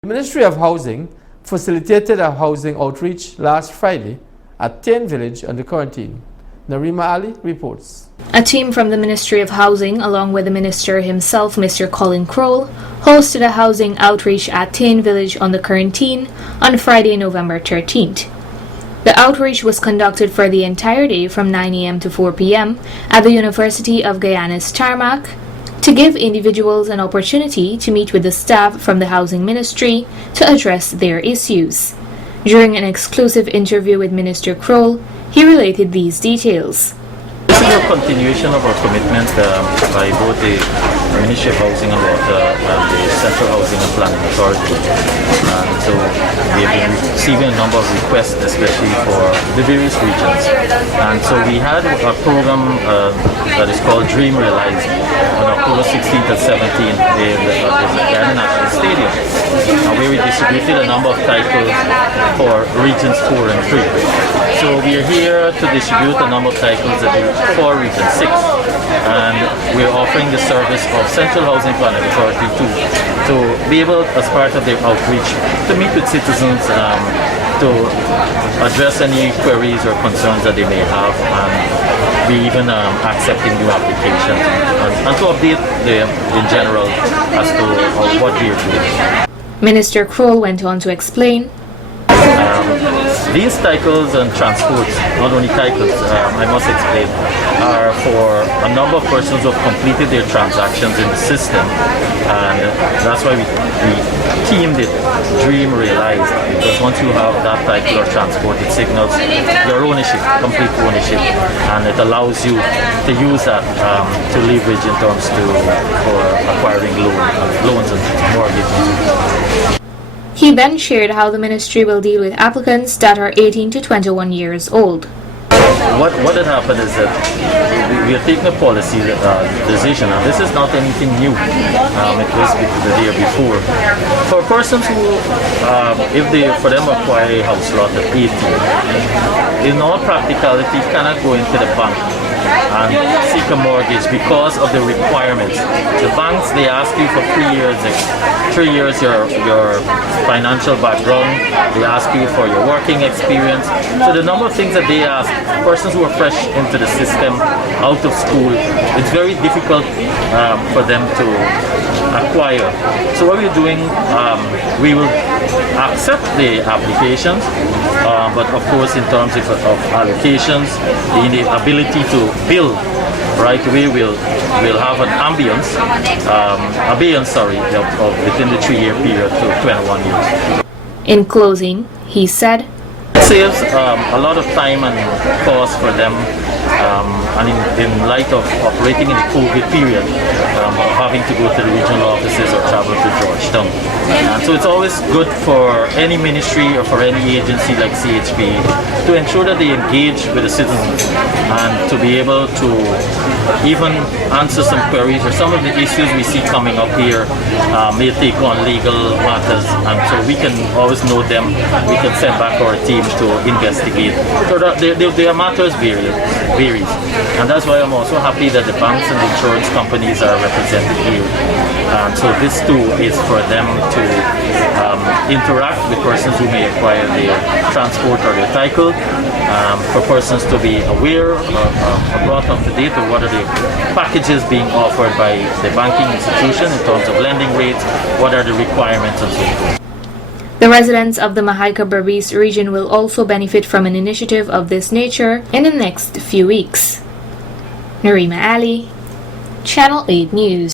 The Ministry of Housing facilitated a housing outreach last Friday at Tain Village under quarantine. Narima Ali reports. A team from the Ministry of Housing, along with the Minister himself, Mr. Colin Crowell, hosted a housing outreach at Tain Village under quarantine on Friday, November 13th. The outreach was conducted for the entire day from 9 a.m. to 4 p.m. at the University of Guyana's tarmac to give individuals an opportunity to meet with the staff from the Housing Ministry to address their issues. During an exclusive interview with Minister Crowell, he related these details. This is a continuation of our commitment by both the Ministry of Housing and Water and the Central Housing and Planning Authority. And so we have been receiving a number of requests, especially for the various regions. And so we had a program that is called Dream Realized on October 16th and 17th in the Guyana National Stadium, where we distributed a number of titles for Regions 4 and 3. So we are here to distribute a number of titles for Region 6, and we're offering the service of Central Housing Planning Authority to be able, as part of their outreach, to meet with citizens to address any queries or concerns that they may have, and be even accepting new applications, and to update them in general as to what we're doing. Minister Crowell went on to explain. These titles and transports, not only titles, I must explain, are for a number of persons who have completed their transactions in the system, and that's why we themed it Dream Realized, because once you have that title or transport, it signals your ownership, complete ownership, and it allows you to use that to leverage in terms for acquiring loans and mortgages. He then shared how the ministry will deal with applicants that are 18 to 21 years old. What had happened is that we are taking a policy decision, and this is not anything new. It was the year before. For persons who, if they for them acquire a house lot at 18, in all practicality, cannot go into the bank and seek a mortgage because of the requirements. The banks, they ask you for 3 years, 3 years your financial background, they ask you for your working experience. So the number of things that they ask, persons who are fresh into the system, out of school, it's very difficult for them to acquire. So what we're doing, we will accept the applications, but of course in terms of allocations, the ability to build right away, we'll have an abeyance of within the 3-year period to 21 years. In closing, he said, it saves a lot of time and cost for them, and in light of operating in the COVID period, having to go to the regional offices or travel to Georgetown. And so it's always good for any ministry or for any agency like CHP to ensure that they engage with the citizens and to be able to even answer some queries or some of the issues we see coming up here may take on legal matters, and so we can always note them. We can send back our team to investigate. So their matters varies, and that's why I'm also happy that the banks and the insurance companies are represented here. And so this too is for them to interact with persons who may acquire their transport or their title, for persons to be aware or brought up to date of what are the packages being offered by the banking institution in terms of lending rates, what are the requirements, and so forth. The residents of the Berbice region will also benefit from an initiative of this nature in the next few weeks. Narima Ali, Channel 8 News.